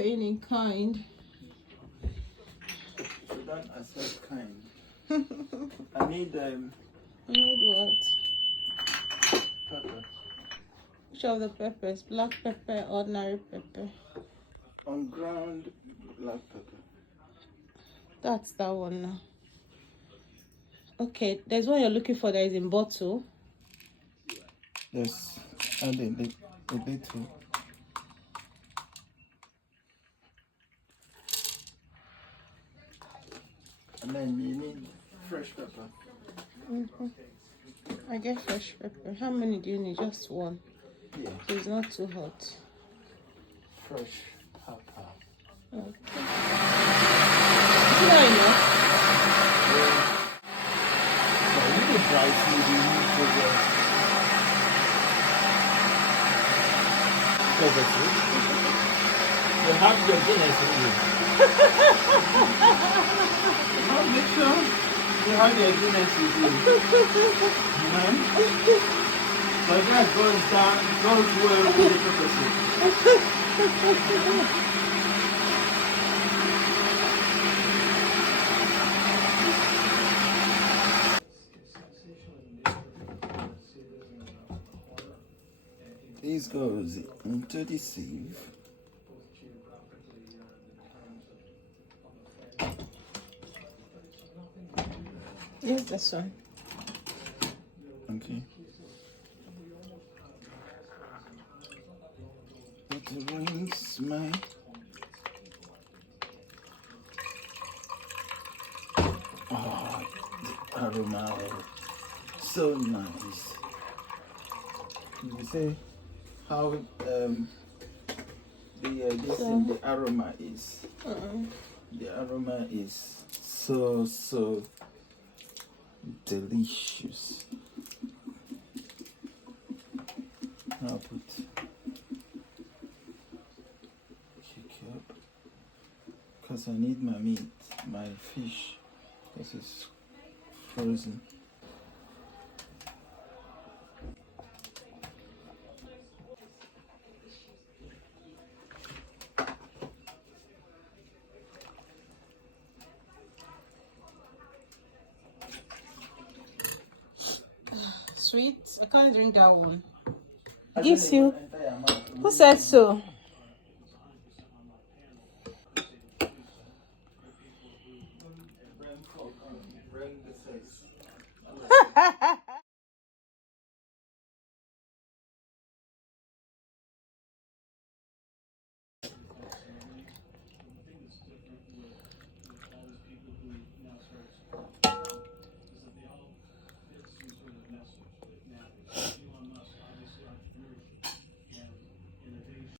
paying in kind. So don't accept kind. I need You need what? pepper. Which of the peppers? Black pepper, ordinary pepper. On ground black pepper. That's that one now. Okay, there's one you're looking for that is in bottle. Yes, and a little. And then you need fresh pepper. I get fresh pepper. How many do you need? Just one. Yeah, So it's not too hot. fresh pepper. Okay. Is that enough? So you need rice, maybe you need pepper soup. You have your Guinness with you. Make sure you have your Guinness with you. So that goes well with the pepper soup. This goes into the sieve. Yes, this one. Okay. It rings my. Oh, the aroma. So nice. You say how the aroma is. The aroma is so delicious. I'll put ketchup because I need my meat, my fish, because it's frozen. Sweet. I can't drink that one. Gives you. Who said so?